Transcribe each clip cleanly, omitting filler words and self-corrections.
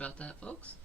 about that, folks.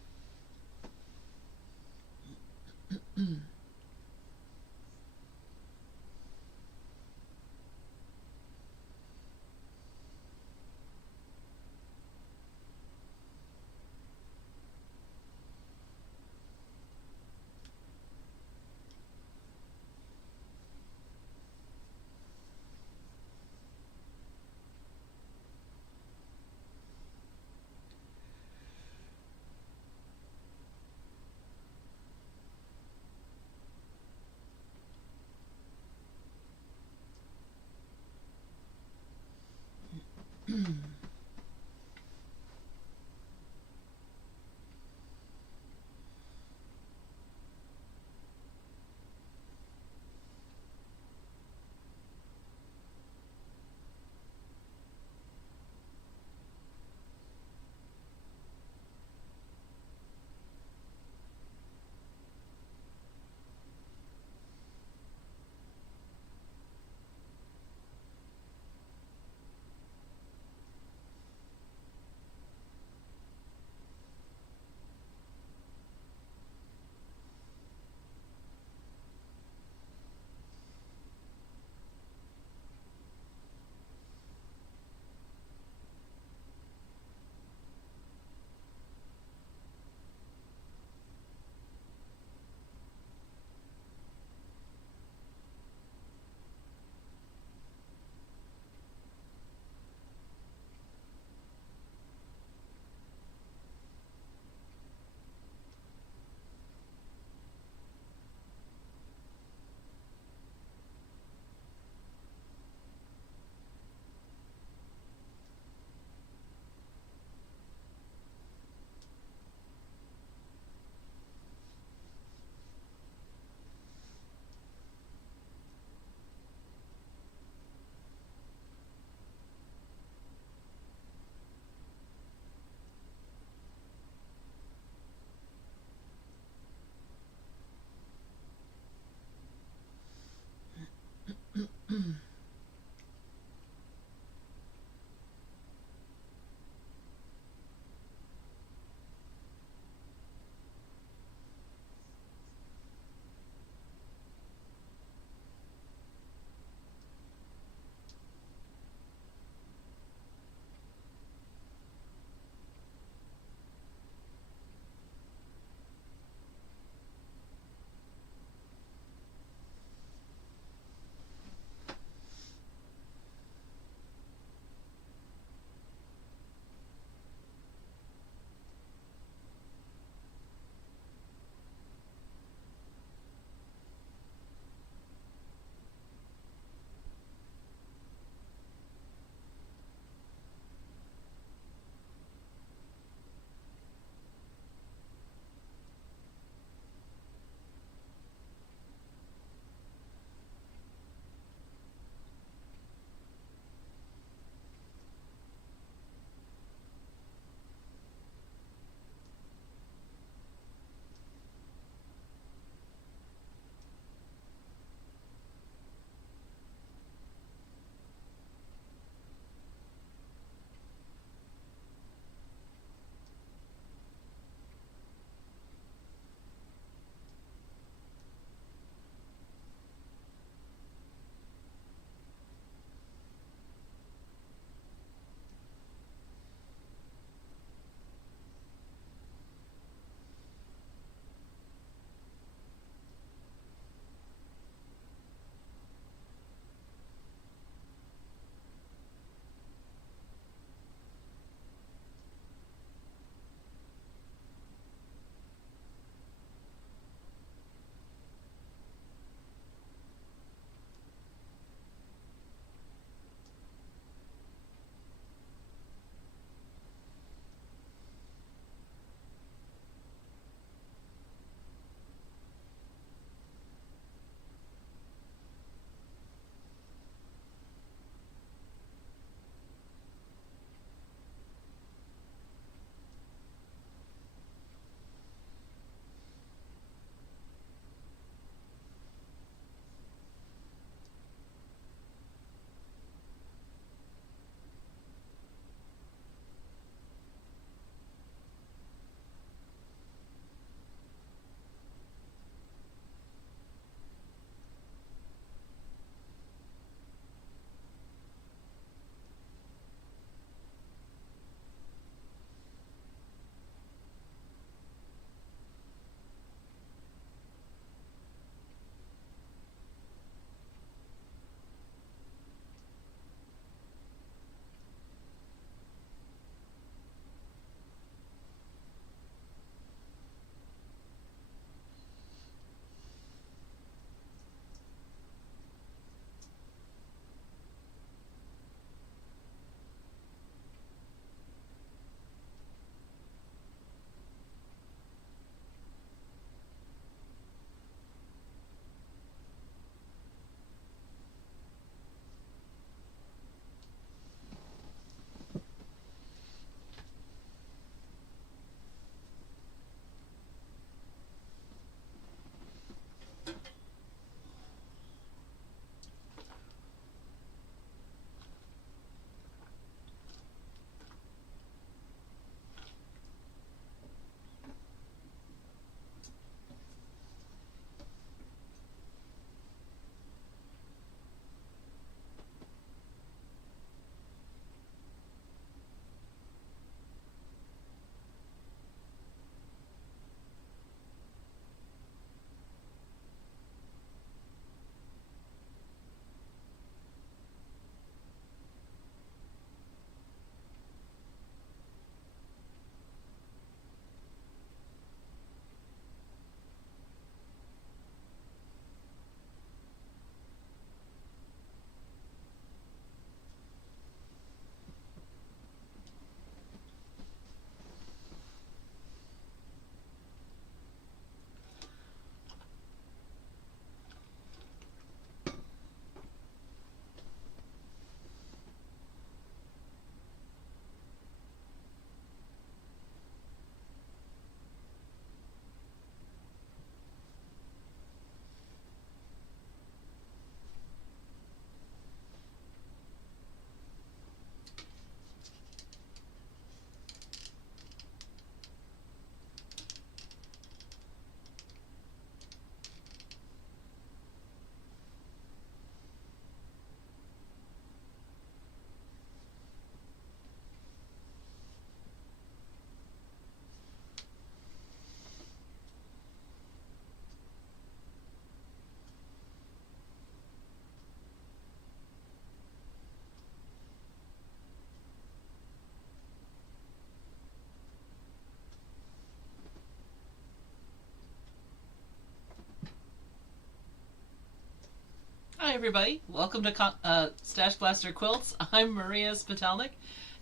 everybody, welcome to StashBlaster Quilts. I'm Maria Spitalnik,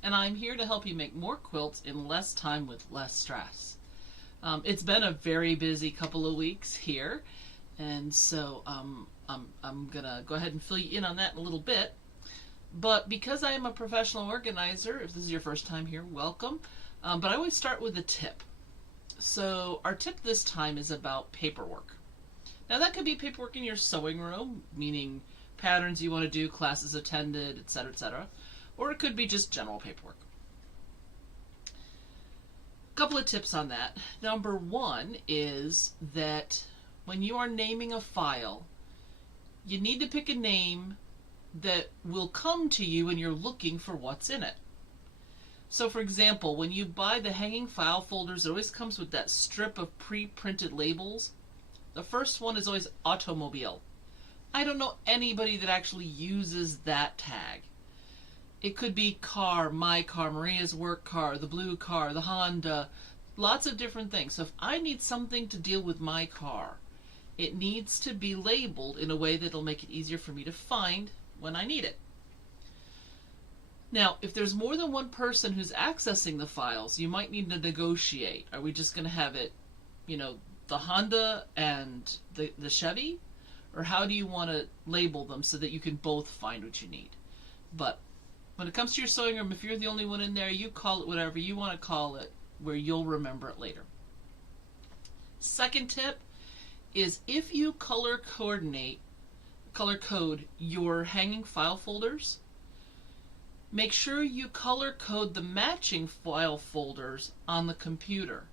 and I'm here to help you make more quilts in less time with less stress. It's been a very busy couple of weeks here, and so I'm gonna go ahead and fill you in on that in a little bit. But because I am a professional organizer, if this is your first time here, welcome. But I always start with a tip. So our tip this time is about paperwork. Now that could be paperwork in your sewing room, meaning patterns you want to do, classes attended, etc., etc. Or it could be just general paperwork. A couple of tips on that. Number one is that when you are naming a file, you need to pick a name that will come to you when you're looking for what's in it. So for example, when you buy the hanging file folders, it always comes with that strip of pre-printed labels. The first one is always automobile. I don't know anybody that actually uses that tag. It could be car, my car, Maria's work car, the blue car, the Honda, lots of different things. So if I need something to deal with my car, it needs to be labeled in a way that'll make it easier for me to find when I need it. Now, if there's more than one person who's accessing the files, you might need to negotiate. Are we just going to have it, the Honda and the Chevy? Or how do you want to label them so that you can both find what you need? But when it comes to your sewing room, if you're the only one in there, you call it whatever you want to call it, where you'll remember it later. Second tip is if you color code your hanging file folders, make sure you color code the matching file folders on the computer.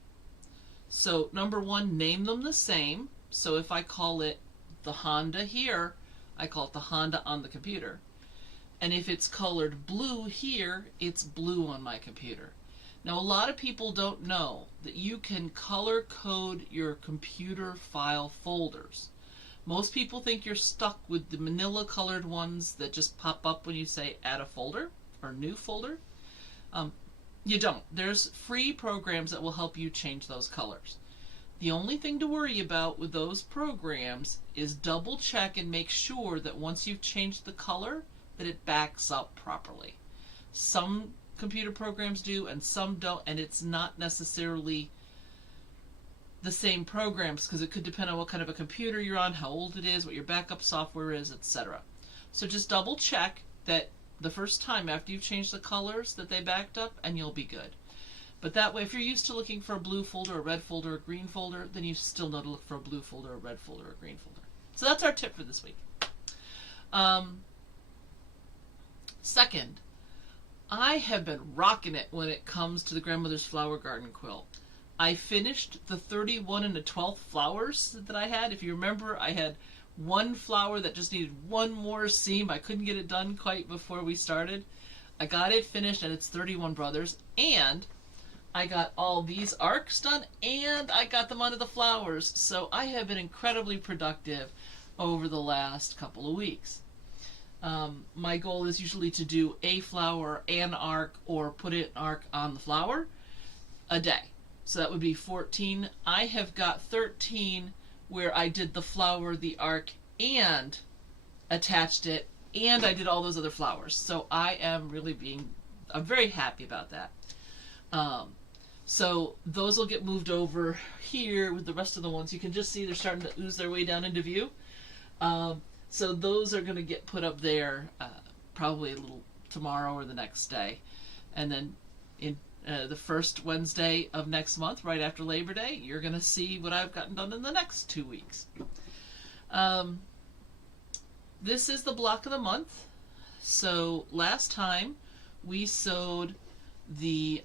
So number one, name them the same. So if I call it the Honda here, I call it the Honda on the computer. And if it's colored blue here, it's blue on my computer. Now a lot of people don't know that you can color code your computer file folders. Most people think you're stuck with the manila colored ones that just pop up when you say add a folder or new folder. You don't. There's free programs that will help you change those colors. The only thing to worry about with those programs is double check and make sure that once you've changed the color that it backs up properly. Some computer programs do and some don't, and it's not necessarily the same programs because it could depend on what kind of a computer you're on, how old it is, what your backup software is, etc. So just double check that the first time after you've changed the colors that they backed up, and you'll be good. But that way, if you're used to looking for a blue folder, a red folder, a green folder, then you still know to look for a blue folder, a red folder, a green folder. So that's our tip for this week. Second, I have been rocking it when it comes to the Grandmother's Flower Garden quilt. I finished the 31 and the 12th flowers that I had. If you remember, I had one flower that just needed one more seam. I couldn't get it done quite before we started. I got it finished, and it's 31 brothers, and I got all these arcs done, and I got them onto the flowers. So I have been incredibly productive over the last couple of weeks. My goal is usually to do a flower, an arc, or put an arc on the flower a day. So that would be 14. I have got 13 where I did the flower, the arc, and attached it, and I did all those other flowers. So I am I'm very happy about that. So those will get moved over here with the rest of the ones. You can just see they're starting to ooze their way down into view. So those are going to get put up there probably a little tomorrow or the next day. And then in the first Wednesday of next month, right after Labor Day, you're going to see what I've gotten done in the next 2 weeks. This is the block of the month. So last time we sewed the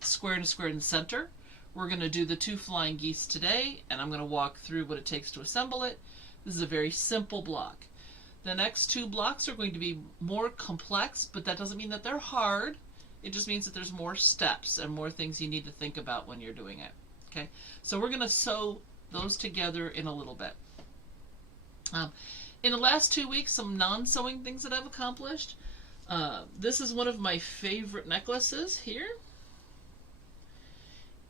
square and a square in the center. We're going to do the 2 flying geese today, and I'm going to walk through what it takes to assemble it. This is a very simple block. The next 2 blocks are going to be more complex, but that doesn't mean that they're hard. It just means that there's more steps and more things you need to think about when you're doing it. Okay, so we're going to sew those together in a little bit. In the last 2 weeks, some non-sewing things that I've accomplished. This is one of my favorite necklaces here.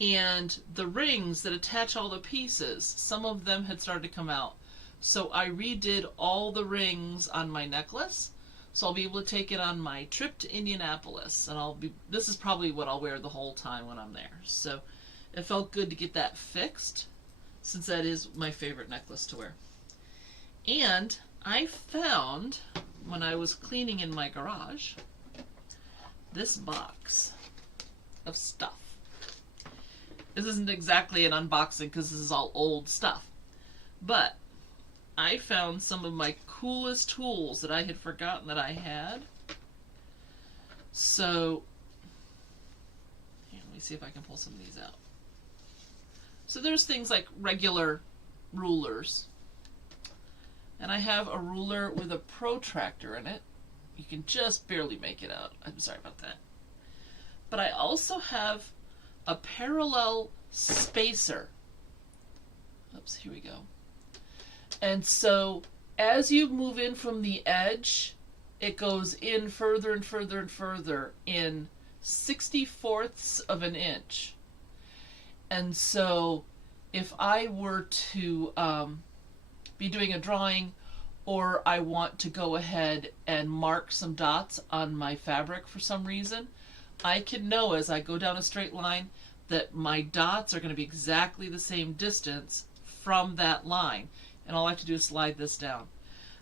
And the rings that attach all the pieces, some of them had started to come out. So I redid all the rings on my necklace. So I'll be able to take it on my trip to Indianapolis, and this is probably what I'll wear the whole time when I'm there. So it felt good to get that fixed, since that is my favorite necklace to wear. And I found, when I was cleaning in my garage, this box of stuff. This isn't exactly an unboxing because this is all old stuff, but I found some of my coolest tools that I had forgotten that I had. So, here, let me see if I can pull some of these out. So there's things like regular rulers. And I have a ruler with a protractor in it. You can just barely make it out. I'm sorry about that. But I also have a parallel spacer. Oops, here we go. And so as you move in from the edge, it goes in further and further and further in 64ths of an inch. And so if I were to be doing a drawing, or I want to go ahead and mark some dots on my fabric for some reason, I can know as I go down a straight line that my dots are going to be exactly the same distance from that line. And all I have to do is slide this down.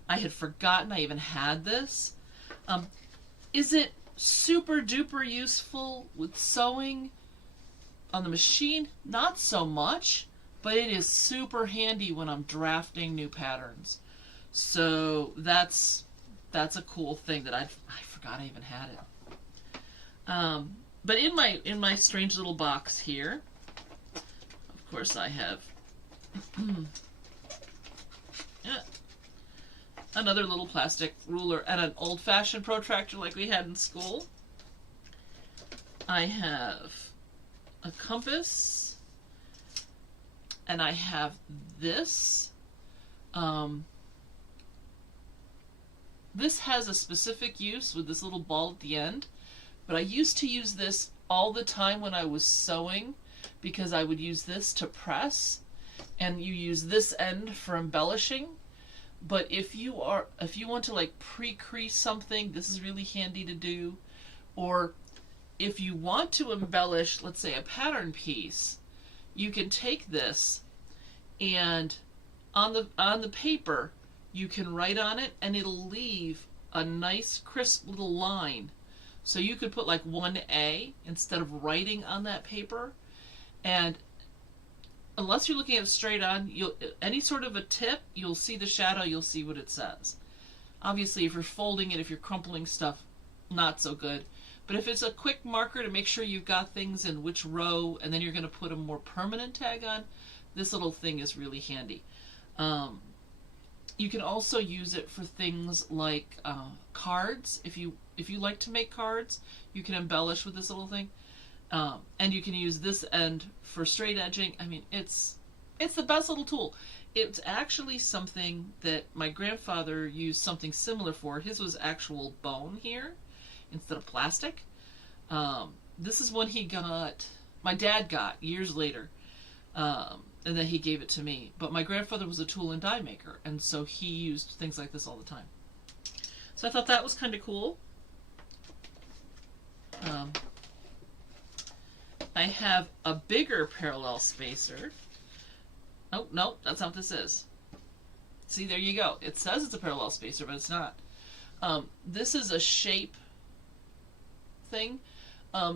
I had forgotten I even had this. Is it super duper useful with sewing on the machine? Not so much, but it is super handy when I'm drafting new patterns. So that's a cool thing that I forgot I even had it. But in my strange little box here, of course I have another little plastic ruler and an old-fashioned protractor like we had in school. I have a compass, and I have this. This has a specific use with this little ball at the end, but I used to use this all the time when I was sewing because I would use this to press, and you use this end for embellishing. But if you want to like pre-crease something, this is really handy to do. Or if you want to embellish, let's say, a pattern piece, you can take this and on the paper you can write on it, and it'll leave a nice crisp little line. So you could put like 1A instead of writing on that paper, and unless you're looking at it straight on, any sort of a tip, you'll see the shadow, you'll see what it says. Obviously, if you're folding it, if you're crumpling stuff, not so good. But if it's a quick marker to make sure you've got things in which row, and then you're going to put a more permanent tag on, this little thing is really handy. You can also use it for things like cards. If you like to make cards, you can embellish with this little thing. And you can use this end for straight edging. I mean, it's the best little tool. It's actually something that my grandfather used something similar for. His was actual bone here instead of plastic. This is one my dad got years later, and then he gave it to me. But my grandfather was a tool and die maker, and so he used things like this all the time. So I thought that was kind of cool. I have a bigger parallel spacer. Oh, no, that's not what this is. See, there you go. It says it's a parallel spacer, but it's not. This is a shape thing.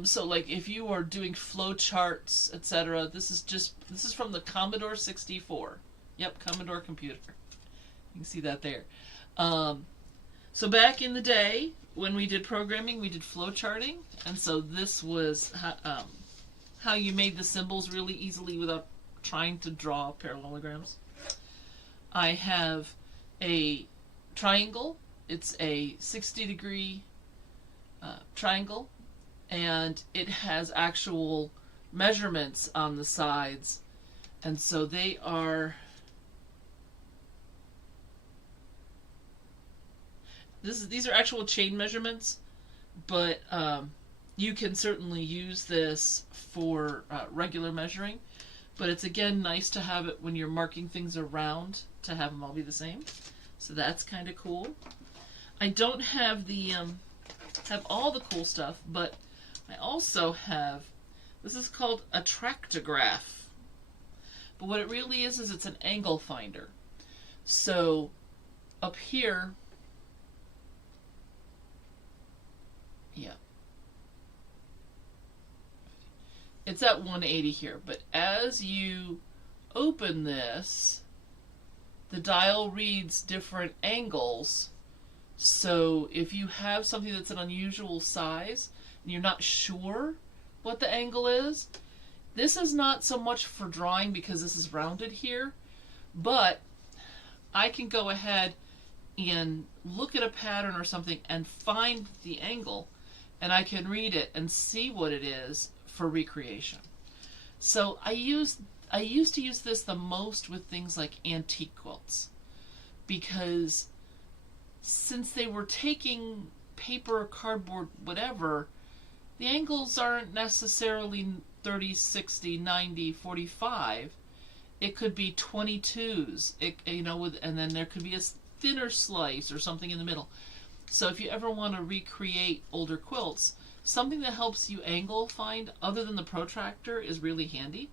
So like if you are doing flow charts, etc., this is from the Commodore 64. Yep, Commodore computer. You can see that there. So back in the day when we did programming, we did flow charting, and so this was how you made the symbols really easily without trying to draw parallelograms. I have a triangle. It's a 60-degree triangle, and it has actual measurements on the sides, and so they are these are actual chain measurements, but you can certainly use this for regular measuring. But it's again nice to have it when you're marking things around to have them all be the same. So that's kind of cool. I don't have the have all the cool stuff, but I also have, this is called a tractograph. But what it really is it's an angle finder. So up here, yeah, it's at 180 here, but as you open this, the dial reads different angles. So if you have something that's an unusual size and you're not sure what the angle is, this is not so much for drawing because this is rounded here, but I can go ahead and look at a pattern or something and find the angle, and I can read it and see what it is for recreation. So I used to use this the most with things like antique quilts, because since they were taking paper, cardboard, whatever, the angles aren't necessarily 30, 60, 90, 45. It could be 22s, and then there could be a thinner slice or something in the middle. So if you ever want to recreate older quilts, something that helps you angle find other than the protractor is really handy,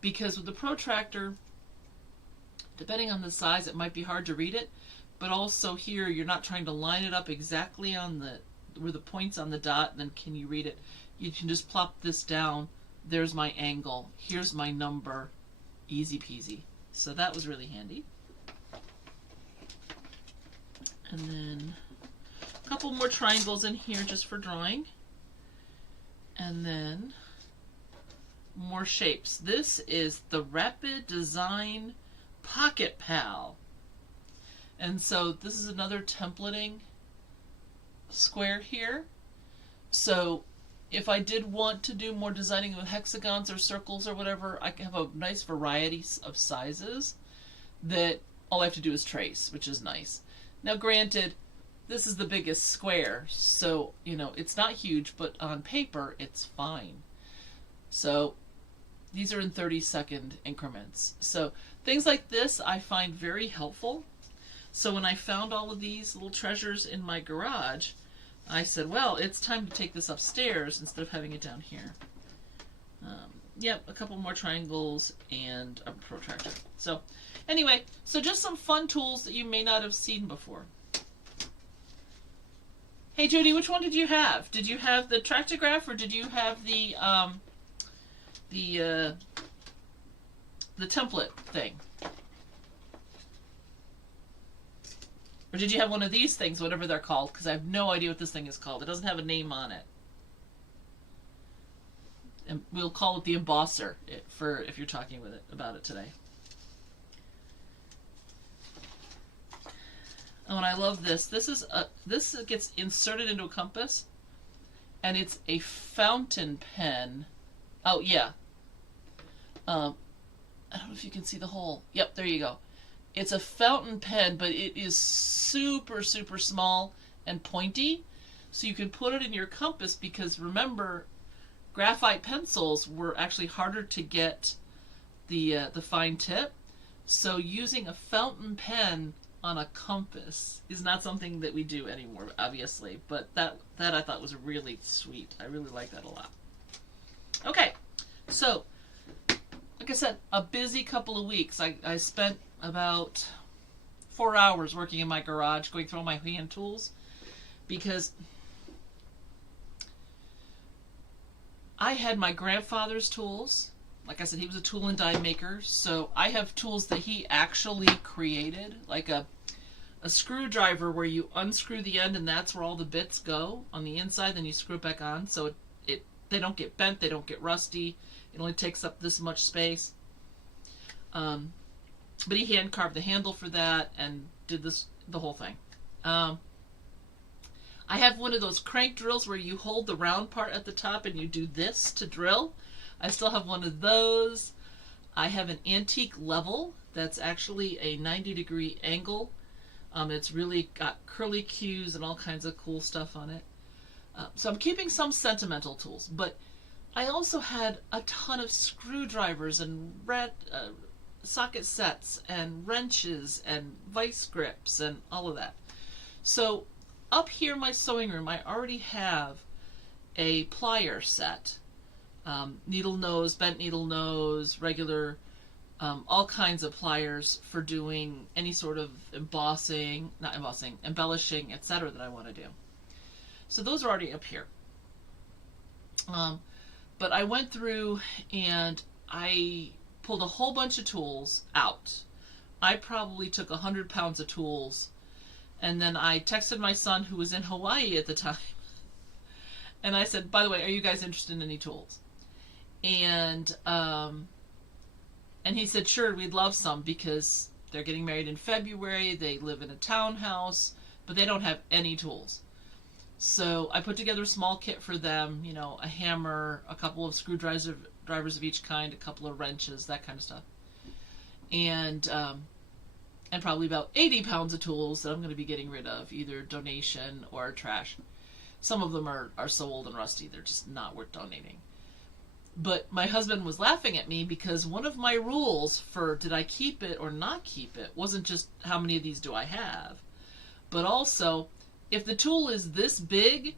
because with the protractor, depending on the size, it might be hard to read it, but also here you're not trying to line it up exactly on where the point's on the dot, and then can you read it? You can just plop this down. There's my angle. Here's my number. Easy peasy. So that was really handy. And then a couple more triangles in here just for drawing. And then more shapes. This is the Rapid Design Pocket Pal. And so this is another templating square here. So if I did want to do more designing with hexagons or circles or whatever, I can have a nice variety of sizes that all I have to do is trace, which is nice. Now granted, this is the biggest square, so it's not huge, but on paper it's fine. So these are in 30-second increments. So things like this I find very helpful. So when I found all of these little treasures in my garage, I said, well, it's time to take this upstairs instead of having it down here. Yep, a couple more triangles and a protractor. So anyway, so just some fun tools that you may not have seen before. Hey Judy, which one did you have? Did you have the tractograph or did you have the template thing? Or did you have one of these things, whatever they're called? Because I have no idea what this thing is called. It doesn't have a name on it. And we'll call it the embosser for if you're talking with it about it today. Oh, and I love this. This gets inserted into a compass, and it's a fountain pen. Oh yeah. I don't know if you can see the hole. Yep, there you go. It's a fountain pen, but it is super, super small and pointy. So you can put it in your compass because remember, graphite pencils were actually harder to get the fine tip. So using a fountain pen on a compass is not something that we do anymore, obviously. But that I thought was really sweet. I really like that a lot. Okay, so like I said, a busy couple of weeks. I spent about 4 hours working in my garage, going through all my hand tools, because I had my grandfather's tools. Like I said, he was a tool and die maker, so I have tools that he actually created, like a screwdriver where you unscrew the end and that's where all the bits go on the inside, then you screw it back on, so they don't get bent, they don't get rusty. It only takes up this much space. But he hand carved the handle for that and did the whole thing. I have one of those crank drills where you hold the round part at the top and you do this to drill. I still have one of those. I have an antique level that's actually a 90-degree angle. It's really got curly cues and all kinds of cool stuff on it. So I'm keeping some sentimental tools, but I also had a ton of screwdrivers and socket sets and wrenches and vice grips and all of that. So up here in my sewing room, I already have a plier set. Needle nose, bent needle nose, regular, all kinds of pliers for doing any sort of embellishing, etc. that I want to do. So those are already up here. But I went through and I pulled a whole bunch of tools out. I probably took 100 pounds of tools, and then I texted my son, who was in Hawaii at the time, and I said, by the way, are you guys interested in any tools? And he said, sure, we'd love some, because they're getting married in February, they live in a townhouse, but they don't have any tools. So I put together a small kit for them, you know, a hammer, a couple of screwdrivers of each kind, a couple of wrenches, that kind of stuff. And probably about 80 pounds of tools that I'm going to be getting rid of, either donation or trash. Some of them are so old and rusty, they're just not worth donating. But my husband was laughing at me because one of my rules for did I keep it or not keep it wasn't just how many of these do I have, but also if the tool is this big,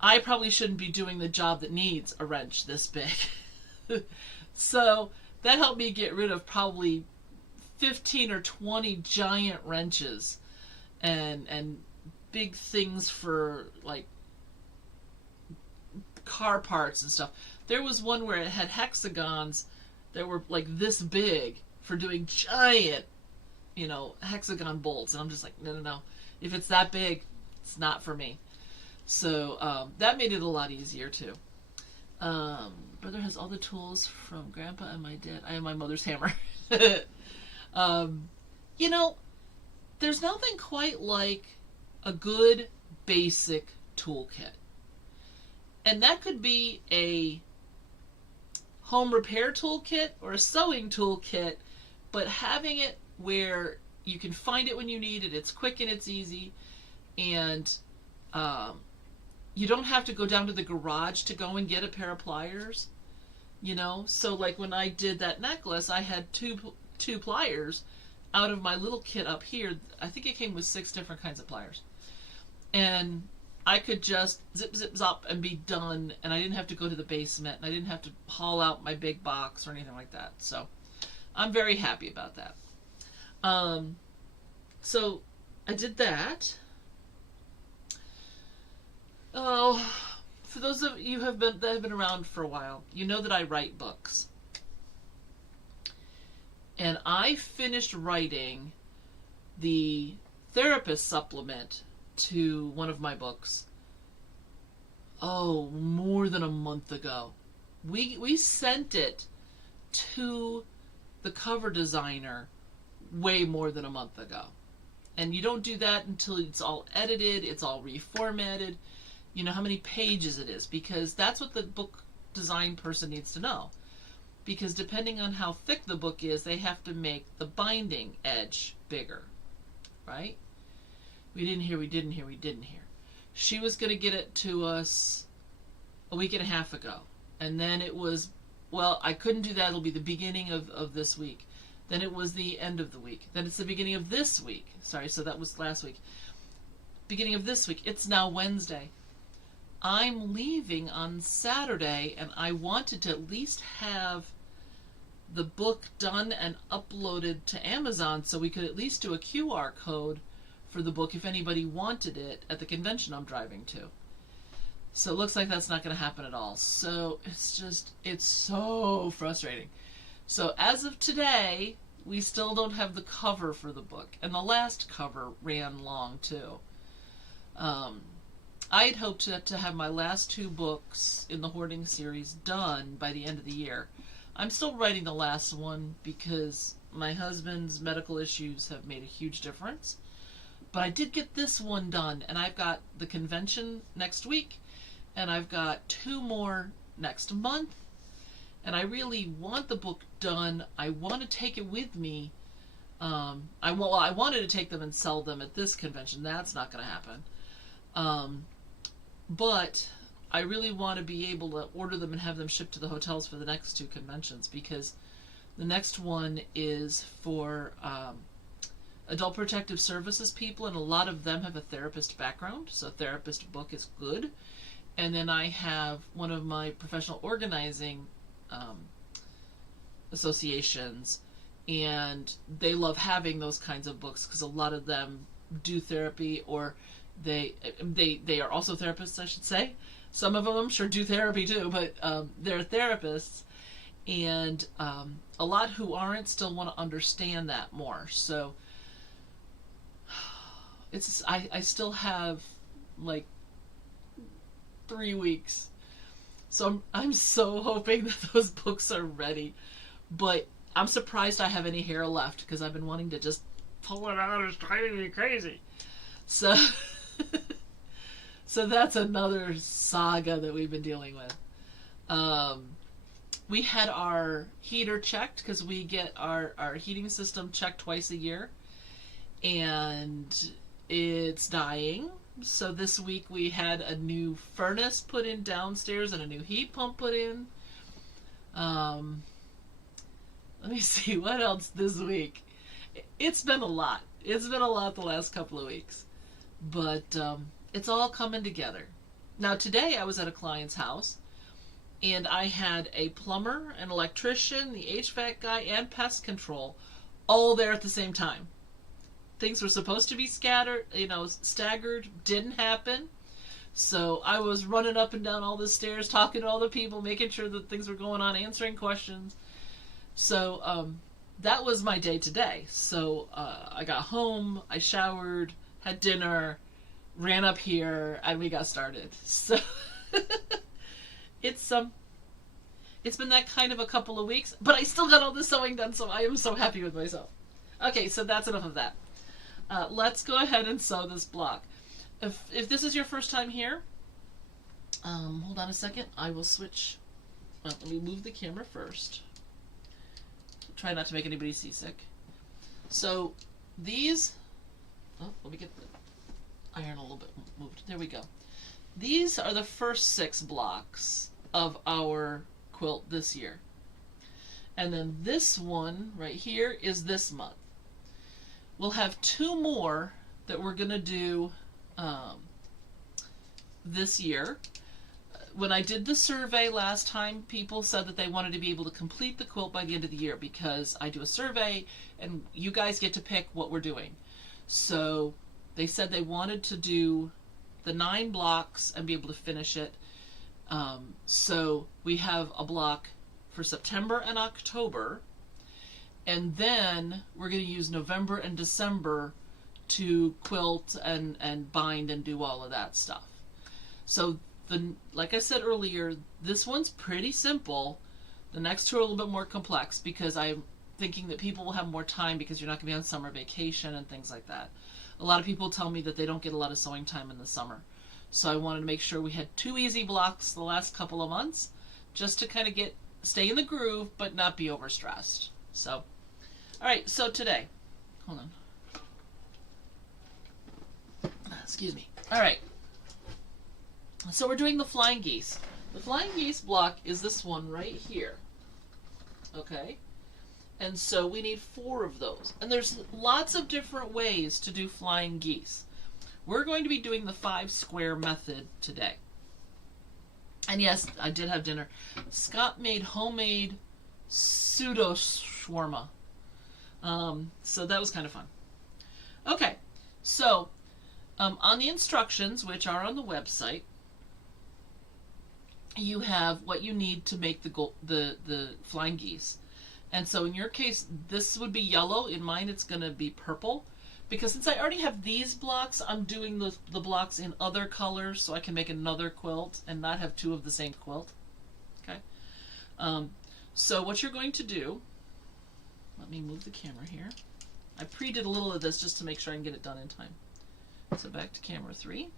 I probably shouldn't be doing the job that needs a wrench this big. So that helped me get rid of probably 15 or 20 giant wrenches and big things for like car parts and stuff. There was one where it had hexagons that were like this big for doing giant, you know, hexagon bolts. And I'm just like, no. If it's that big, it's not for me. So that made it a lot easier too. Brother has all the tools from Grandpa and my dad. I have my mother's hammer. You know, there's nothing quite like a good basic toolkit. And that could be a home repair toolkit or a sewing toolkit, but having it where you can find it when you need it, it's quick and it's easy, and you don't have to go down to the garage to go and get a pair of pliers, you know? So like when I did that necklace, I had two pliers out of my little kit up here. I think it came with 6 different kinds of pliers. And I could just zip, zip, zop and be done, and I didn't have to go to the basement, and I didn't have to haul out my big box or anything like that. So I'm very happy about that. So I did that. Oh, for those of you that have been around for a while, you know that I write books. And I finished writing the therapist supplement to one of my books, more than a month ago. We sent it to the cover designer way more than a month ago. And you don't do that until it's all edited, it's all reformatted, you know how many pages it is, because that's what the book design person needs to know. Because depending on how thick the book is, they have to make the binding edge bigger, right? We didn't hear. She was going to get it to us a week and a half ago. And then it was, well, I couldn't do that. It'll be the beginning of this week. Then it was the end of the week. Then it's the beginning of this week. Sorry, so that was last week. Beginning of this week. It's now Wednesday. I'm leaving on Saturday, and I wanted to at least have the book done and uploaded to Amazon so we could at least do a QR code for the book if anybody wanted it at the convention I'm driving to. So it looks like that's not going to happen at all. So it's so frustrating. So as of today, we still don't have the cover for the book. And the last cover ran long too. I'd hoped to have my last 2 books in the Hoarding series done by the end of the year. I'm still writing the last one because my husband's medical issues have made a huge difference. But I did get this one done, and I've got the convention next week, and I've got 2 more next month, and I really want the book done. I want to take it with me. I wanted to take them and sell them at this convention. That's not going to happen. But I really want to be able to order them and have them shipped to the hotels for the next two conventions, because the next one is for adult protective services people, and a lot of them have a therapist background, so a therapist book is good. And then I have one of my professional organizing associations, and they love having those kinds of books because a lot of them do therapy, or they are also therapists, I should say. Some of them, I'm sure, do therapy too, but they're therapists, and a lot who aren't still want to understand that more. So it's I still have like 3 weeks, so I'm so hoping that those books are ready. But I'm surprised I have any hair left, because I've been wanting to just pull it out. It's driving me crazy. So so that's another saga that we've been dealing with. We had our heater checked, because we get our heating system checked twice a year, and it's dying. So this week we had a new furnace put in downstairs and a new heat pump put in. Let me see what else this week. It's been a lot. It's been a lot the last couple of weeks, but it's all coming together. Now today I was at a client's house, and I had a plumber, an electrician, the HVAC guy, and pest control all there at the same time. Things were supposed to be scattered, staggered, didn't happen. So I was running up and down all the stairs, talking to all the people, making sure that things were going on, answering questions. So that was my day today. So I got home, I showered, had dinner, ran up here, and we got started. So it's been that kind of a couple of weeks, but I still got all the sewing done, so I am so happy with myself. Okay, so that's enough of that. Let's go ahead and sew this block. If this is your first time here, hold on a second. I will switch. Let me move the camera first. Try not to make anybody seasick. So these, let me get the iron a little bit moved. There we go. These are the first 6 blocks of our quilt this year. And then this one right here is this month. We'll have 2 more that we're going to do this year. When I did the survey last time, people said that they wanted to be able to complete the quilt by the end of the year, because I do a survey and you guys get to pick what we're doing. So they said they wanted to do the 9 blocks and be able to finish it. So we have a block for September and October, and then we're going to use November and December to quilt and bind and do all of that stuff. So like I said earlier, this one's pretty simple. The next 2 are a little bit more complex, because I'm thinking that people will have more time, because you're not going to be on summer vacation and things like that. A lot of people tell me that they don't get a lot of sewing time in the summer. So I wanted to make sure we had 2 easy blocks the last couple of months, just to kind of stay in the groove, but not be overstressed. So, all right, so today, hold on. Excuse me. All right. So we're doing the flying geese. The flying geese block is this one right here. Okay? And so we need 4 of those. And there's lots of different ways to do flying geese. We're going to be doing the 5 square method today. And yes, I did have dinner. Scott made homemade pseudo shawarma. So that was kind of fun. Okay, so on the instructions, which are on the website, you have what you need to make the flying geese. And so in your case, this would be yellow. In mine, it's going to be purple. Because since I already have these blocks, I'm doing the blocks in other colors so I can make another quilt and not have 2 of the same quilt. Okay. So what you're going to do, let me move the camera here. I pre-did a little of this just to make sure I can get it done in time. So back to camera 3.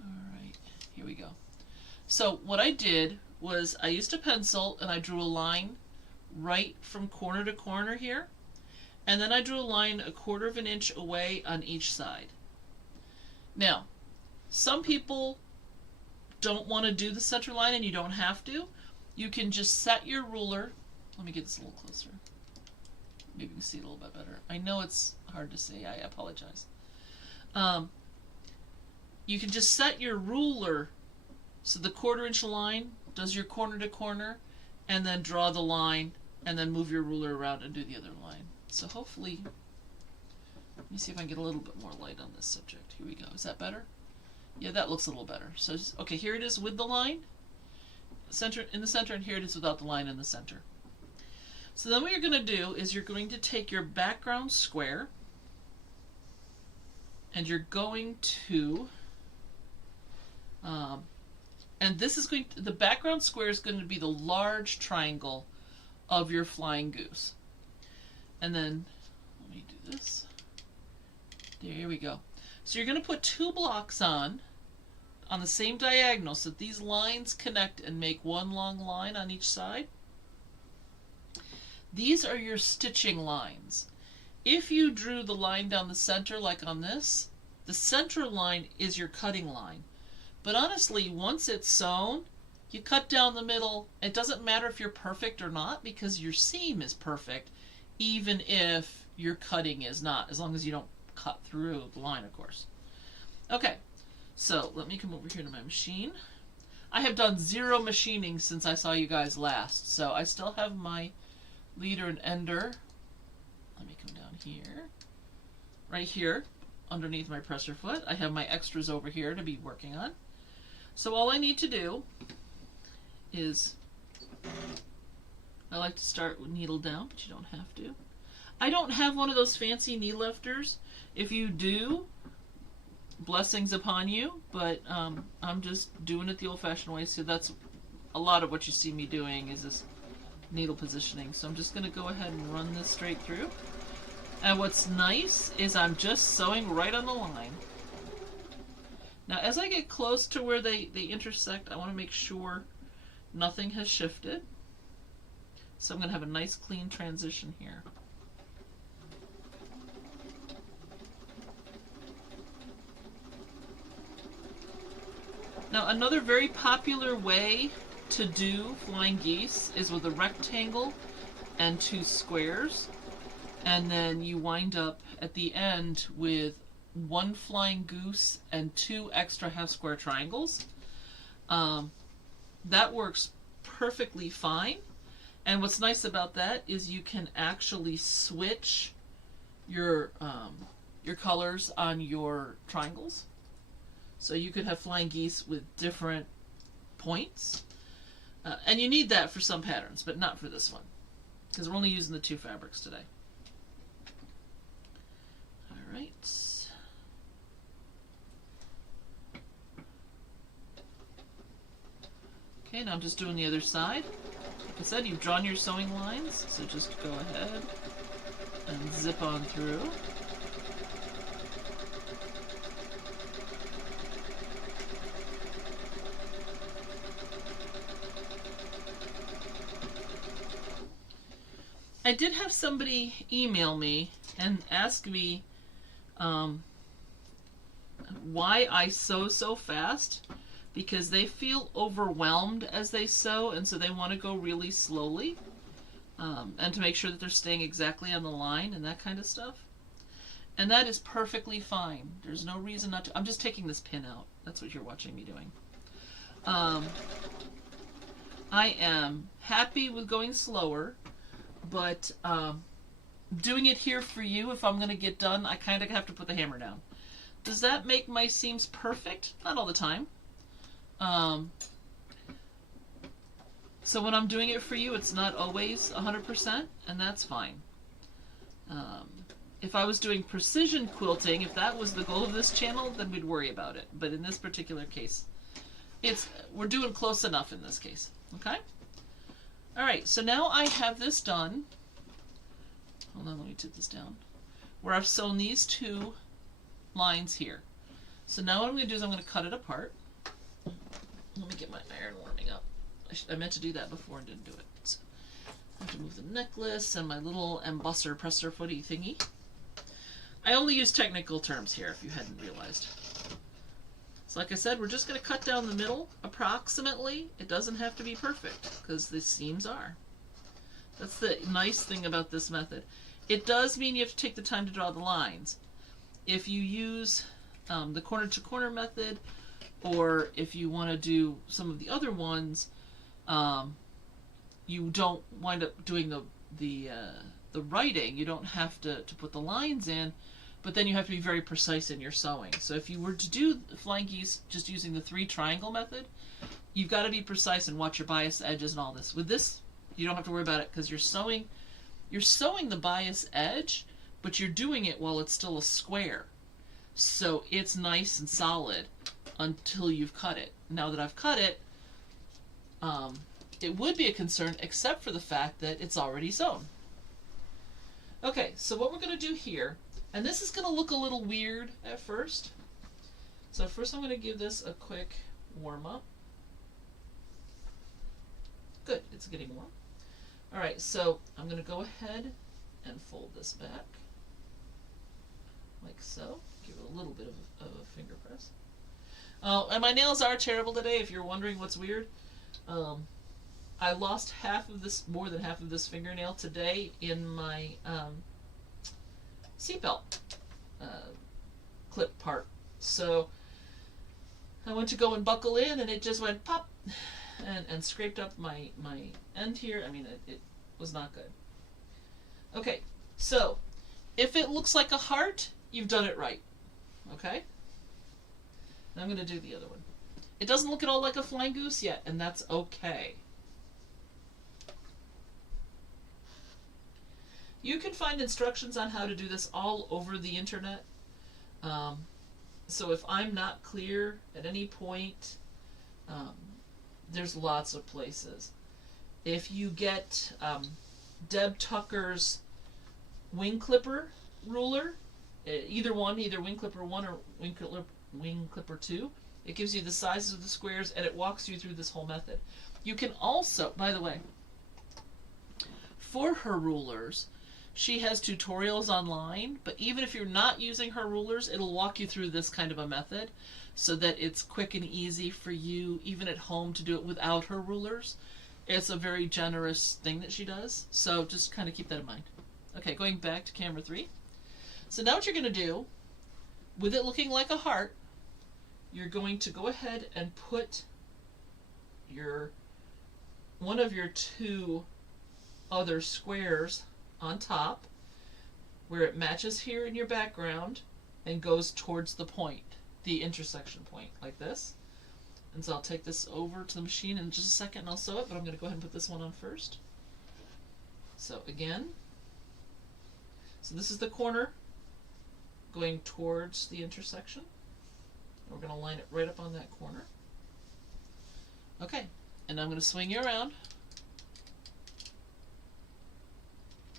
Alright, here we go. So what I did was I used a pencil and I drew a line right from corner to corner here. And then I drew a line 1/4 of an inch away on each side. Now, Some people don't want to do the center line, and you don't have to. You can just set your ruler. Let me get this a little closer. Maybe you can see it a little bit better. I know it's hard to see. I apologize. You can just set your ruler so the 1/4 inch line does your corner to corner, and then draw the line, and then move your ruler around and do the other line. So hopefully, let me see if I can get a little bit more light on this subject. Here we go. Is that better? Yeah, that looks a little better. So, okay, here it is with the line in the center, and here it is without the line in the center. So then what you're going to do is you're going to take your background square, and you're going to, and this is going to, the background square is going to be the large triangle of your flying goose. And then, let me do this. There we go. So you're going to put 2 blocks on the same diagonal so that these lines connect and make one long line on each side. These are your stitching lines. If you drew the line down the center like on this, the center line is your cutting line. But honestly, once it's sewn, you cut down the middle. It doesn't matter if you're perfect or not, because your seam is perfect, even if your cutting is not, as long as you don't cut through the line, of course. Okay, so let me come over here to my machine. I have done 0 machining since I saw you guys last, so I still have my leader and ender. Let me come down here. Right here, underneath my presser foot. I have my extras over here to be working on. So all I need to do is, I like to start with needle down, but you don't have to. I don't have one of those fancy knee lifters. If you do, blessings upon you, but I'm just doing it the old-fashioned way, so that's a lot of what you see me doing is this needle positioning. So I'm just going to go ahead and run this straight through. And what's nice is I'm just sewing right on the line. Now as I get close to where they intersect, I want to make sure nothing has shifted. So I'm going to have a nice clean transition here. Now another very popular way to do flying geese is with a rectangle and 2 squares, and then you wind up at the end with 1 flying goose and 2 extra half square triangles. That works perfectly fine, and what's nice about that is you can actually switch your colors on your triangles. So you could have flying geese with different points. And you need that for some patterns, but not for this one, because we're only using the 2 fabrics today. All right. Okay, now I'm just doing the other side. Like I said, you've drawn your sewing lines, so just go ahead and zip on through. I did have somebody email me and ask me why I sew so fast, because they feel overwhelmed as they sew, and so they want to go really slowly, and to make sure that they're staying exactly on the line and that kind of stuff. And that is perfectly fine. There's no reason not to. I'm just taking this pin out. That's what you're watching me doing. I am happy with going slower, but doing it here for you, if I'm going to get done, I kind of have to put the hammer down. Does that make my seams perfect? Not all the time. So when I'm doing it for you, it's not always 100%, and that's fine. If I was doing precision quilting, if that was the goal of this channel, then we'd worry about it. But in this particular case, we're doing close enough in this case. Okay? Alright, so now I have this done. Hold on, let me tip this down. Where I've sewn these 2 lines here. So now what I'm going to do is I'm going to cut it apart. Let me get my iron warming up. I meant to do that before and didn't do it. So I have to move the necklace and my little embosser presser footy thingy. I only use technical terms here if you hadn't realized. So like I said, we're just going to cut down the middle approximately. It doesn't have to be perfect because the seams are. That's the nice thing about this method. It does mean you have to take the time to draw the lines. If you use the corner to corner method, or if you want to do some of the other ones, you don't wind up doing the writing. You don't have to put the lines in, but then you have to be very precise in your sewing. So if you were to do flying geese just using the 3 triangle method, you've got to be precise and watch your bias edges and all this. With this, you don't have to worry about it because you're sewing the bias edge, but you're doing it while it's still a square. So it's nice and solid until you've cut it. Now that I've cut it, it would be a concern except for the fact that it's already sewn. Okay, so what we're going to do here, and this is going to look a little weird at first. So first I'm going to give this a quick warm up. Good, it's getting warm. Alright, so I'm going to go ahead and fold this back, like so. Give it a little bit of a finger press. Oh, and my nails are terrible today, if you're wondering what's weird. I lost more than half of this fingernail today in my seatbelt clip part. So I went to go and buckle in and it just went pop and scraped up my end here. I mean, it was not good. Okay, so if it looks like a heart, you've done it right. Okay? Now I'm going to do the other one. It doesn't look at all like a flying goose yet, and that's okay. You can find instructions on how to do this all over the internet. So if I'm not clear at any point, there's lots of places. If you get Deb Tucker's wing clipper ruler, either wing clipper 1 or wing clipper 2, it gives you the sizes of the squares and it walks you through this whole method. You can also, by the way, for her rulers, she has tutorials online, but even if you're not using her rulers, it'll walk you through this kind of a method so that it's quick and easy for you, even at home, to do it without her rulers. It's a very generous thing that she does, so just kind of keep that in mind. Okay, going back to camera 3. So now what you're going to do, with it looking like a heart, you're going to go ahead and put one of your 2 other squares on top where it matches here in your background and goes towards the point, the intersection point, like this. And so I'll take this over to the machine in just a second and I'll sew it, but I'm going to go ahead and put this one on first. So again, so this is the corner going towards the intersection. We're going to line it right up on that corner. Okay, and I'm going to swing you around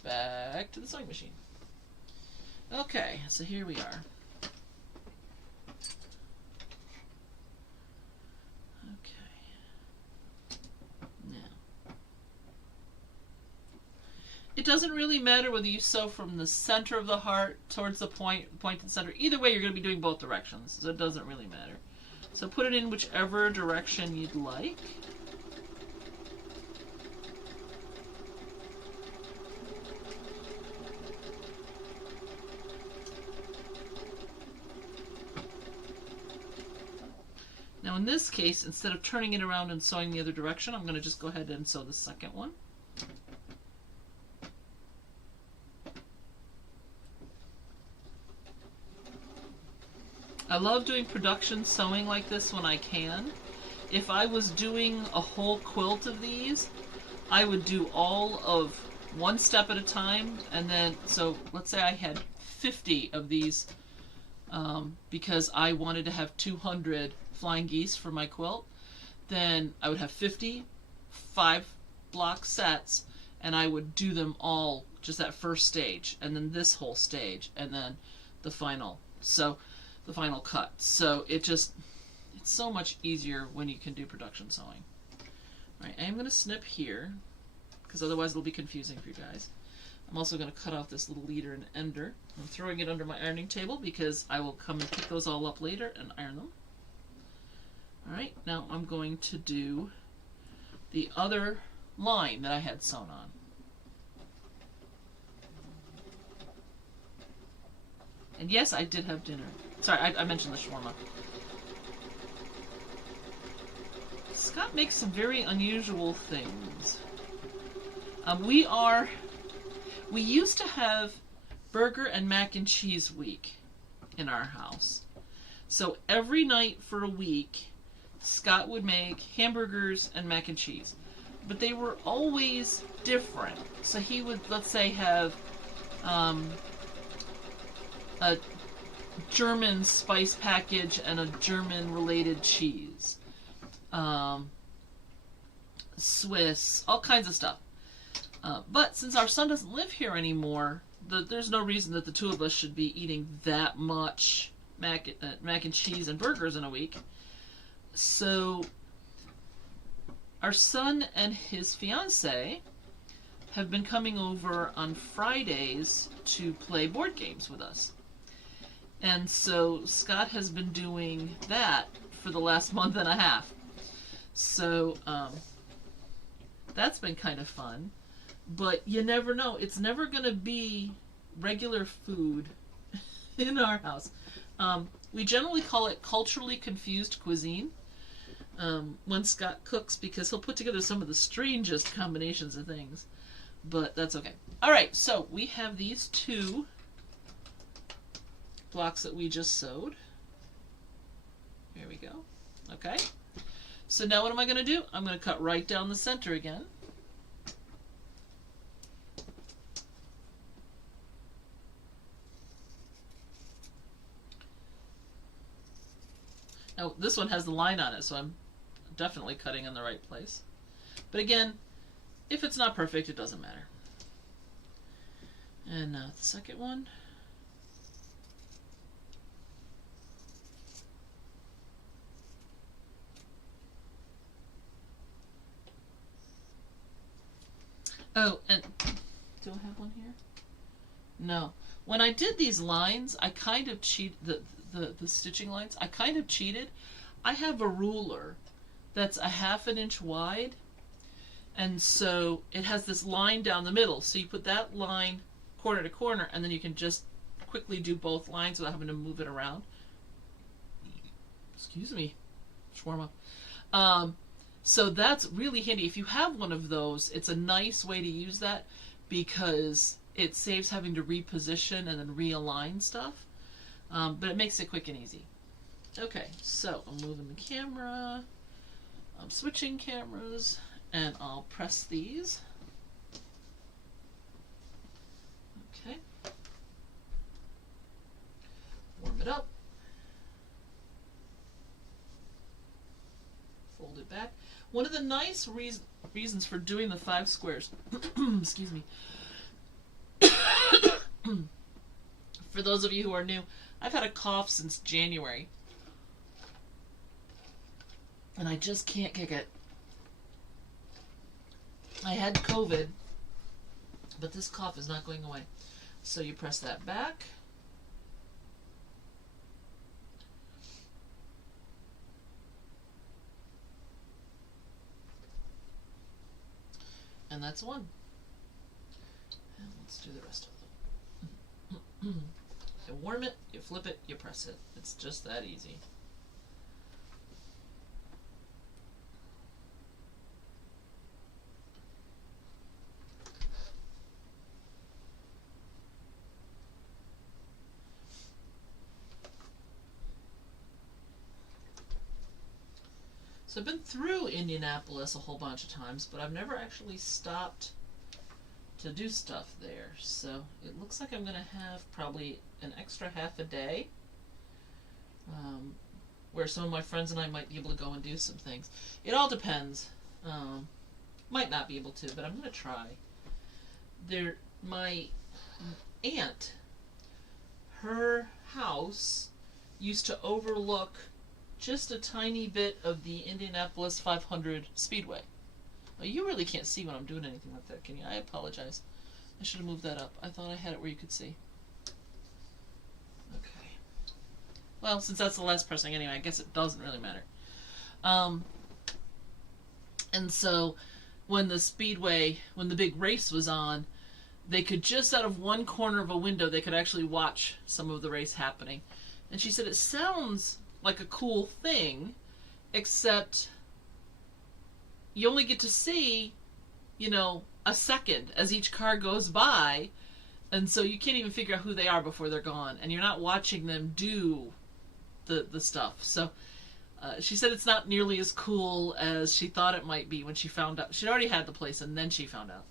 back to the sewing machine. Okay, so here we are. Okay. Now, it doesn't really matter whether you sew from the center of the heart towards the point to the center. Either way, you're going to be doing both directions, so it doesn't really matter. So put it in whichever direction you'd like. Now in this case, instead of turning it around and sewing the other direction, I'm going to just go ahead and sew the second one. I love doing production sewing like this when I can. If I was doing a whole quilt of these, I would do all of one step at a time, and then, so let's say I had 50 of these because I wanted to have 200 flying geese for my quilt, then I would have 50 5-block sets, and I would do them all, just that first stage, and then this whole stage, and then the final. So the final cut. So it's so much easier when you can do production sewing. Alright, I am going to snip here, because otherwise it'll be confusing for you guys. I'm also going to cut off this little leader and ender. I'm throwing it under my ironing table because I will come and pick those all up later and iron them. Alright, now I'm going to do the other line that I had sewn on. And yes, I did have dinner. Sorry, I mentioned the shawarma. Scott makes some very unusual things. We used to have burger and mac and cheese week in our house. So every night for a week, Scott would make hamburgers and mac and cheese. But they were always different. So he would, let's say, have a German spice package and a German related cheese. Swiss, all kinds of stuff. But since our son doesn't live here anymore, there's no reason that the two of us should be eating that much mac and cheese and burgers in a week. So our son and his fiance have been coming over on Fridays to play board games with us. And so Scott has been doing that for the last month and a half. So that's been kind of fun. But you never know. It's never going to be regular food in our house. We generally call it culturally confused cuisine when Scott cooks, because he'll put together some of the strangest combinations of things. But that's okay. Alright, so we have these two blocks that we just sewed. Here we go. Okay. So now what am I going to do? I'm going to cut right down the center again. Now this one has the line on it, so I'm definitely cutting in the right place. But again, if it's not perfect, it doesn't matter. And now the second one. Oh, and do I have one here? No. When I did these lines, I kind of cheated, the stitching lines, I kind of cheated. I have a ruler that's a 1/2 inch wide, and so it has this line down the middle. So you put that line corner to corner, and then you can just quickly do both lines without having to move it around. Excuse me, shawarma. So that's really handy. If you have one of those, it's a nice way to use that because it saves having to reposition and then realign stuff. But it makes it quick and easy. Okay, so I'm moving the camera. I'm switching cameras, and I'll press these. Okay. Warm it up. Fold it back. One of the nice reasons for doing the 5 squares, excuse me, for those of you who are new, I've had a cough since January, and I just can't kick it. I had COVID, but this cough is not going away. So you press that back. And that's one. And let's do the rest of them. You warm it, you flip it, you press it. It's just that easy. So I've been through Indianapolis a whole bunch of times, but I've never actually stopped to do stuff there. So it looks like I'm going to have probably an extra half a day where some of my friends and I might be able to go and do some things. It all depends. Might not be able to, but I'm going to try. My aunt, her house used to overlook just a tiny bit of the Indianapolis 500 Speedway. Well, you really can't see when I'm doing anything like that, can you? I apologize. I should have moved that up. I thought I had it where you could see. Okay. Well, since that's the last pressing anyway, I guess it doesn't really matter. Um, and so when the big race was on, they could just out of one corner of a window, they could actually watch some of the race happening. And she said, it sounds like a cool thing, except you only get to see, a second as each car goes by. And so you can't even figure out who they are before they're gone. And you're not watching them do the stuff. So she said it's not nearly as cool as she thought it might be when she found out. She'd already had the place and then she found out.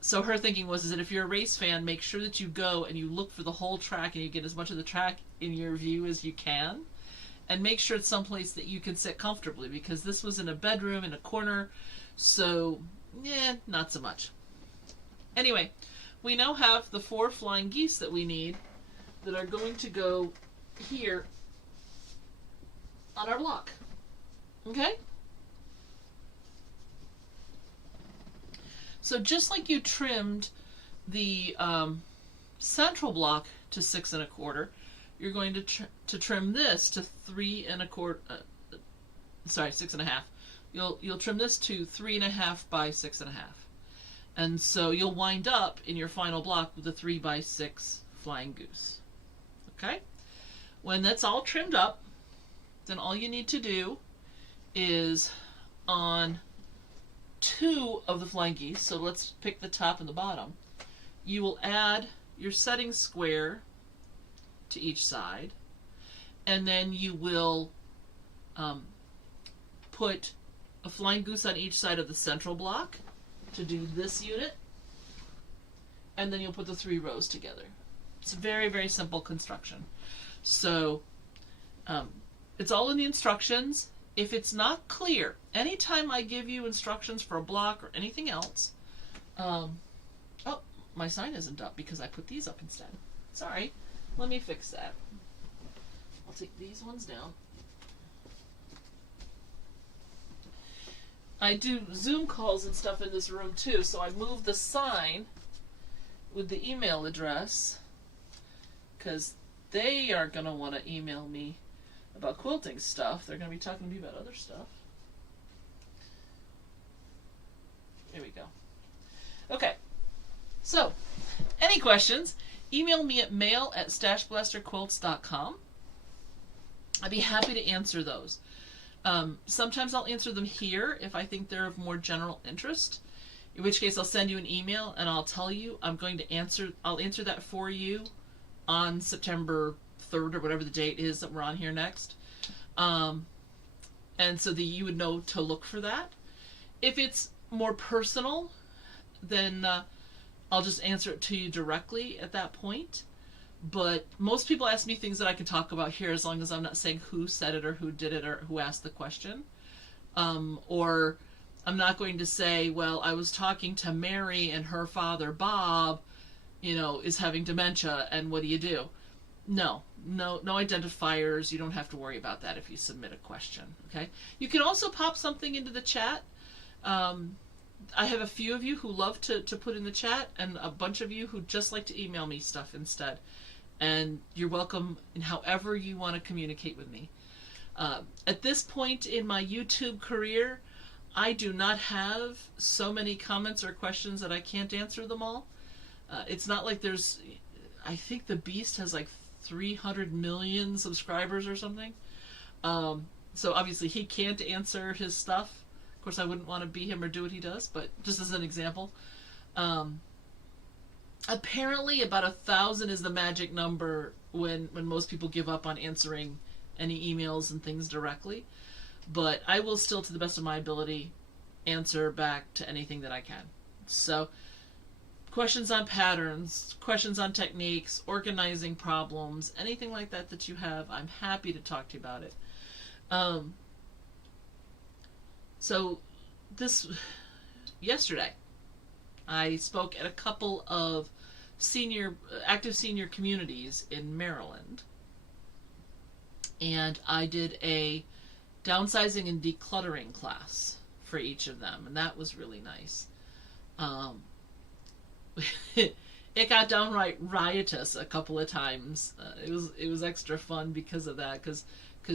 So her thinking was is that if you're a race fan, make sure that you go and you look for the whole track and you get as much of the track in your view as you can. And make sure it's someplace that you can sit comfortably, because this was in a bedroom in a corner. So, not so much. Anyway, we now have the 4 flying geese that we need that are going to go here on our block. Okay? So just like you trimmed the central block to 6 1/4, you're going to trim this to 3 1/4. 6 1/2. You'll trim this to 3 1/2 by 6 1/2, and so you'll wind up in your final block with a 3 by 6 flying goose. Okay. When that's all trimmed up, then all you need to do is on 2 of the flying geese, so let's pick the top and the bottom, you will add your setting square to each side, and then you will put a flying goose on each side of the central block to do this unit, and then you'll put the 3 rows together. It's a very, very simple construction. So it's all in the instructions. If it's not clear, anytime I give you instructions for a block or anything else, oh, my sign isn't up because I put these up instead. Sorry, let me fix that. I'll take these ones down. I do Zoom calls and stuff in this room too, so I moved the sign with the email address because they are going to want to email me about quilting stuff. They're going to be talking to me about other stuff. Here we go. Okay. So, any questions, email me at mail@stashblasterquilts.com. I'd be happy to answer those. Sometimes I'll answer them here if I think they're of more general interest, in which case I'll send you an email and I'll tell you I'll answer that for you on September 3rd or whatever the date is that we're on here next. And so that you would know to look for that. If it's more personal, then I'll just answer it to you directly at that point. But most people ask me things that I can talk about here as long as I'm not saying who said it or who did it or who asked the question. Or I'm not going to say, well, I was talking to Mary and her father, Bob, is having dementia, and what do you do? No identifiers. You don't have to worry about that if you submit a question. Okay. You can also pop something into the chat. I have a few of you who love to put in the chat, and a bunch of you who just like to email me stuff instead. And you're welcome in however you want to communicate with me. At this point in my YouTube career, I do not have so many comments or questions that I can't answer them all. It's not like I think the Beast has like 300 million subscribers or something. So obviously he can't answer his stuff. Of course, I wouldn't want to be him or do what he does, but just as an example. Apparently about 1,000 is the magic number when most people give up on answering any emails and things directly. But I will still, to the best of my ability, answer back to anything that I can. So, questions on patterns, questions on techniques, organizing problems, anything like that that you have, I'm happy to talk to you about it. So, yesterday, I spoke at a couple of active senior communities in Maryland, and I did a downsizing and decluttering class for each of them, and that was really nice. it got downright riotous a couple of times. It was extra fun because of that, because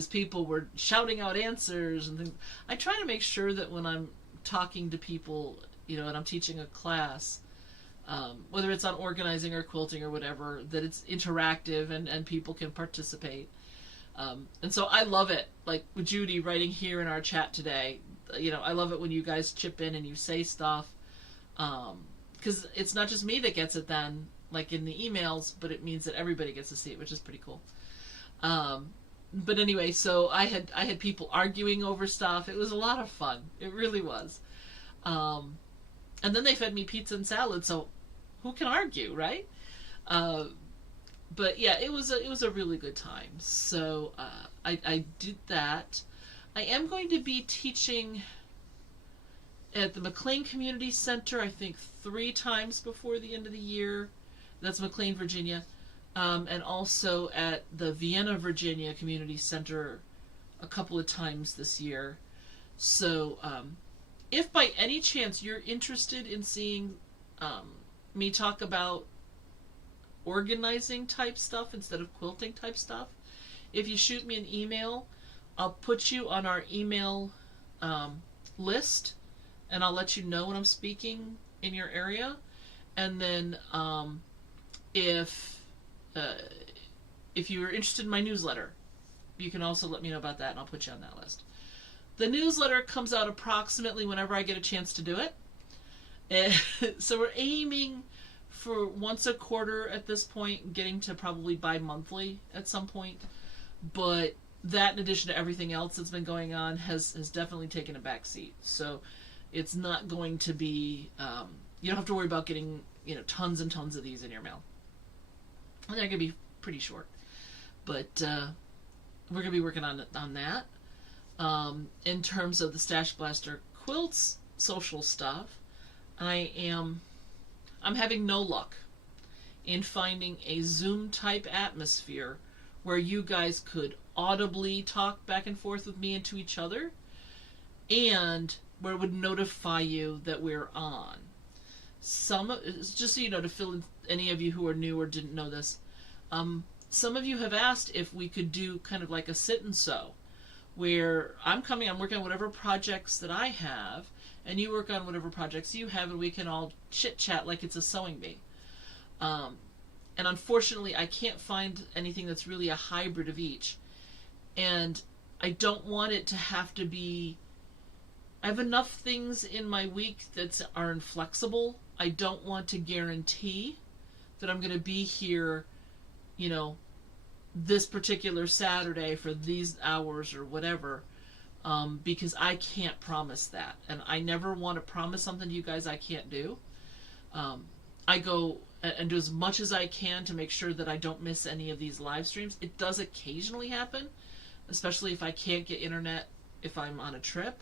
people were shouting out answers and things. I try to make sure that when I'm talking to people, and I'm teaching a class, whether it's on organizing or quilting or whatever, that it's interactive and people can participate. And so I love it. Like with Judy writing here in our chat today, I love it when you guys chip in and you say stuff. Because it's not just me that gets it then, like in the emails, but it means that everybody gets to see it, which is pretty cool. But anyway, so I had people arguing over stuff. It was a lot of fun. It really was. And then they fed me pizza and salad, so who can argue, right? But yeah, it was a really good time. So I did that. I am going to be teaching at the McLean Community Center, I think 3 times before the end of the year. That's McLean, Virginia. And also at the Vienna, Virginia Community Center a couple of times this year. So if by any chance you're interested in seeing me talk about organizing type stuff instead of quilting type stuff, if you shoot me an email, I'll put you on our email list, and I'll let you know when I'm speaking in your area. And then if you're interested in my newsletter, you can also let me know about that, and I'll put you on that list. The newsletter comes out approximately whenever I get a chance to do it. So we're aiming for once a quarter at this point, getting to probably bi-monthly at some point. But that, in addition to everything else that's been going on, has definitely taken a back seat. So it's not going to be, you don't have to worry about getting, tons and tons of these in your mail. And they're going to be pretty short. But we're going to be working on that. In terms of the StashBlaster Quilts social stuff, I'm having no luck in finding a Zoom type atmosphere where you guys could audibly talk back and forth with me and to each other, and where it would notify you that we're on. Just so you know, to fill in any of you who are new or didn't know this, some of you have asked if we could do kind of like a sit and sew, where I'm working on whatever projects that I have, and you work on whatever projects you have, and we can all chit-chat like it's a sewing bee. And unfortunately, I can't find anything that's really a hybrid of each. And I don't want it to have to be... I have enough things in my week that are inflexible. I don't want to guarantee that I'm going to be here, this particular Saturday for these hours or whatever, because I can't promise that. And I never want to promise something to you guys I can't do. I go and do as much as I can to make sure that I don't miss any of these live streams. It does occasionally happen, especially if I can't get internet if I'm on a trip.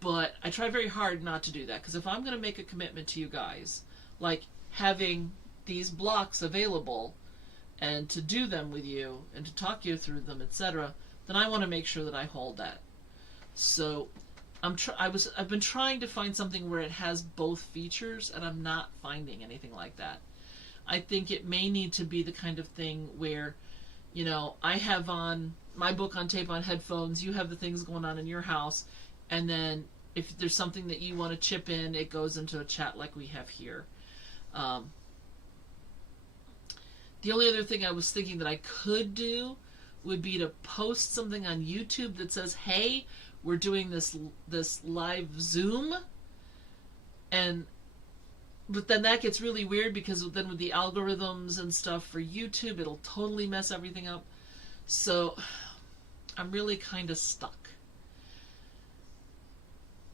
But I try very hard not to do that, because if I'm going to make a commitment to you guys, like having these blocks available and to do them with you and to talk you through them, etc., then I want to make sure that I hold that. So I've been trying to find something where it has both features, and I'm not finding anything like that. I think it may need to be the kind of thing where, I have on my book on tape on headphones, you have the things going on in your house, and then if there's something that you want to chip in, it goes into a chat like we have here. The only other thing I was thinking that I could do would be to post something on YouTube that says, hey, we're doing this live Zoom. But then that gets really weird, because then with the algorithms and stuff for YouTube, it'll totally mess everything up. So I'm really kind of stuck.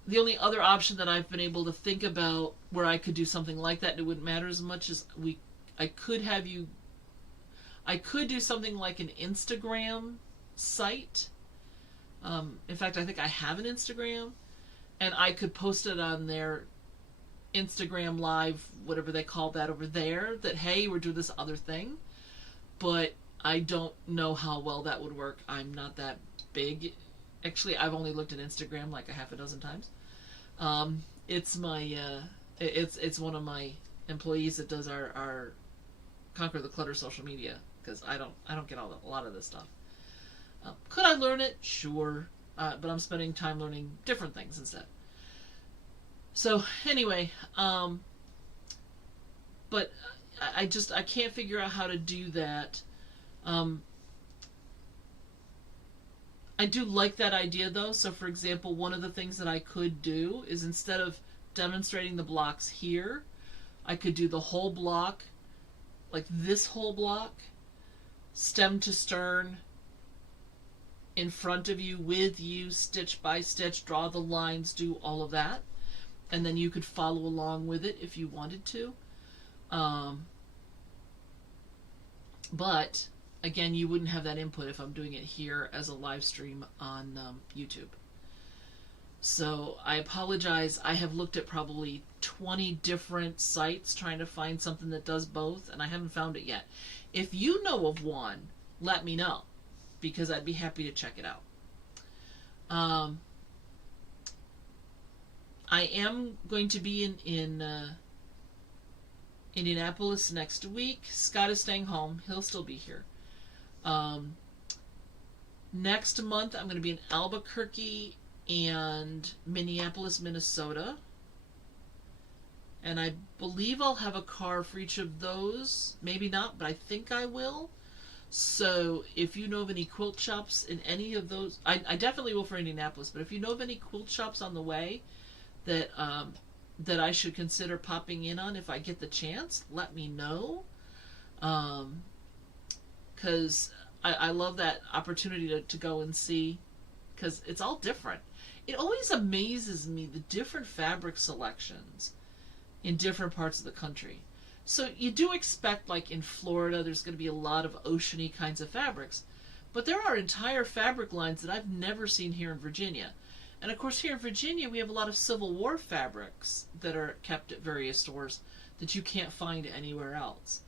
The only other option that I've been able to think about where I could do something like that and it wouldn't matter as much is I could do something like an Instagram site. In fact, I think I have an Instagram, and I could post it on their Instagram live, whatever they call that over there, that, hey, we're doing this other thing. But I don't know how well that would work. I'm not that big. Actually, I've only looked at Instagram like a half a dozen times. It's my, it's one of my employees that does our Conquer the Clutter social media, because I don't get a lot of this stuff. Could I learn it? Sure, but I'm spending time learning different things instead. So anyway, but I can't figure out how to do that. I do like that idea though. So for example, one of the things that I could do is, instead of demonstrating the blocks here, I could do the whole block, like this whole block, stem to stern, in front of you, with you, stitch by stitch, draw the lines, do all of that. And then you could follow along with it if you wanted to. But again, you wouldn't have that input if I'm doing it here as a live stream on YouTube. So I apologize. I have looked at probably 20 different sites trying to find something that does both, and I haven't found it yet. If you know of one, let me know, because I'd be happy to check it out. I am going to be in Indianapolis next week. Scott is staying home. He'll still be here. Next month, I'm going to be in Albuquerque and Minneapolis, Minnesota. And I believe I'll have a car for each of those. Maybe not, but I think I will. So if you know of any quilt shops in any of those, I definitely will for Indianapolis, but if you know of any quilt shops on the way that that I should consider popping in on if I get the chance, let me know. Because I love that opportunity to go and see, because it's all different. It always amazes me, the different fabric selections in different parts of the country. So you do expect, like in Florida, there's going to be a lot of oceany kinds of fabrics, but there are entire fabric lines that I've never seen here in Virginia. And of course, here in Virginia, we have a lot of Civil War fabrics that are kept at various stores that you can't find anywhere else.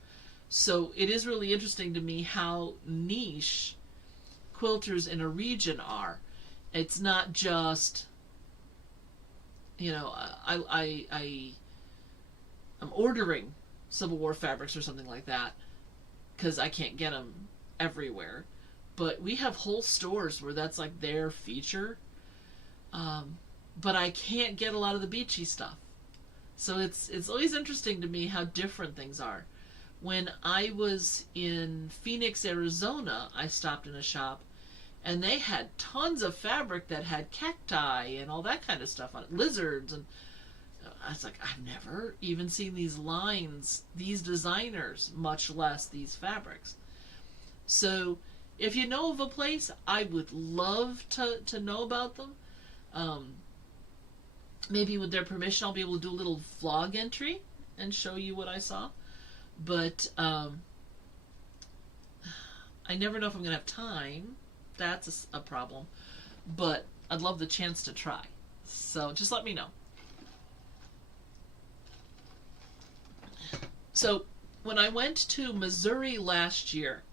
So it is really interesting to me how niche quilters in a region are. It's not just, you know, I'm ordering Civil War fabrics or something like that because I can't get them everywhere. But we have whole stores where that's like their feature. But I can't get a lot of the beachy stuff. So it's always interesting to me how different things are. When I was in Phoenix, Arizona, I stopped in a shop, and they had tons of fabric that had cacti and all that kind of stuff on it, lizards, and I was like, I've never even seen these lines, these designers, much less these fabrics. So if you know of a place, I would love to know about them. Maybe with their permission, I'll be able to do a little vlog entry and show you what I saw. But I never know if I'm going to have time. That's a problem. But I'd love the chance to try. So just let me know. So when I went to Missouri last year,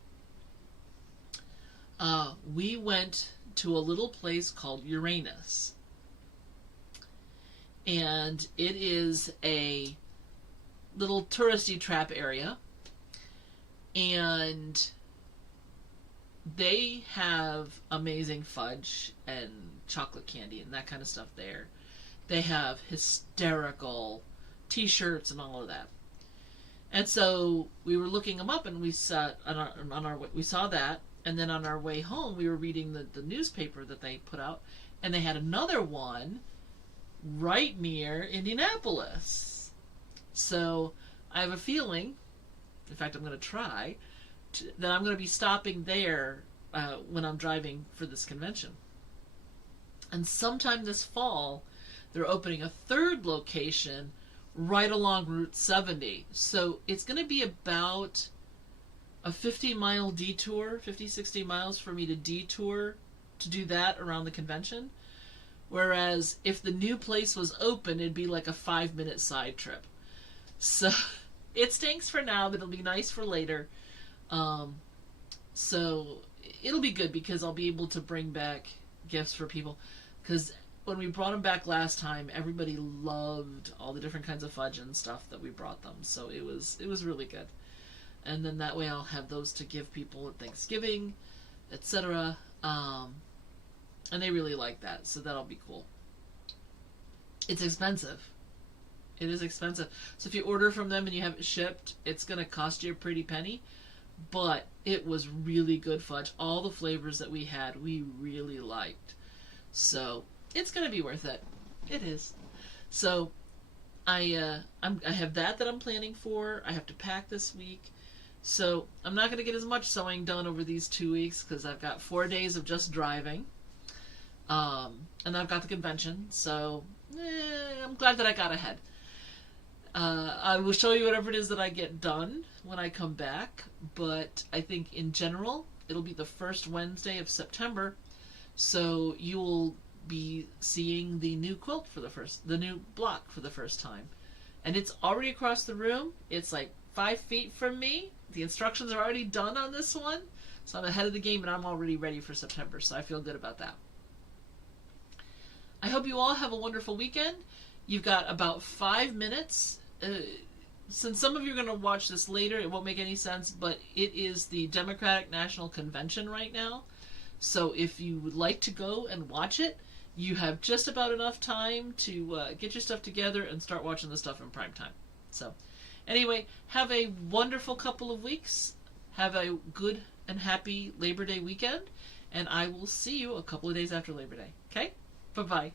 we went to a little place called Uranus. And it is a little touristy trap area. And they have amazing fudge and chocolate candy and that kind of stuff there. They have hysterical t-shirts and all of that. And so we were looking them up, and we saw we saw that, and then on our way home we were reading the newspaper that they put out, and they had another one right near Indianapolis. So I have a feeling, in fact I'm going to try, that I'm going to be stopping there when I'm driving for this convention. And sometime this fall, they're opening a third location right along Route 70. So it's going to be about a 50-mile detour, 50-60 miles for me to detour to do that around the convention. Whereas if the new place was open, it'd be like a 5-minute side trip. So it stinks for now, but it'll be nice for later. So it'll be good because I'll be able to bring back gifts for people. Because when we brought them back last time, everybody loved all the different kinds of fudge and stuff that we brought them. So it was really good. And then that way I'll have those to give people at Thanksgiving, etc. And they really like that, so that'll be cool. It's expensive. It is expensive. So if you order from them and you have it shipped, it's going to cost you a pretty penny. But it was really good fudge. All the flavors that we had, we really liked. So it's going to be worth it. It is. So I have that I'm planning for. I have to pack this week. So I'm not going to get as much sewing done over these 2 weeks because I've got 4 days of just driving. And I've got the convention. So I'm glad that I got ahead. I will show you whatever it is that I get done when I come back, but I think in general it'll be the first Wednesday of September, so you will be seeing the new quilt for the new block for the first time. And it's already across the room. It's like 5 feet from me. The instructions are already done on this one, so I'm ahead of the game and I'm already ready for September, so I feel good about that. I hope you all have a wonderful weekend. You've got about 5 minutes. Since some of you are going to watch this later, it won't make any sense, but it is the Democratic National Convention right now. So if you would like to go and watch it, you have just about enough time to get your stuff together and start watching the stuff in prime time. So anyway, have a wonderful couple of weeks. Have a good and happy Labor Day weekend. And I will see you a couple of days after Labor Day. Okay? Bye-bye.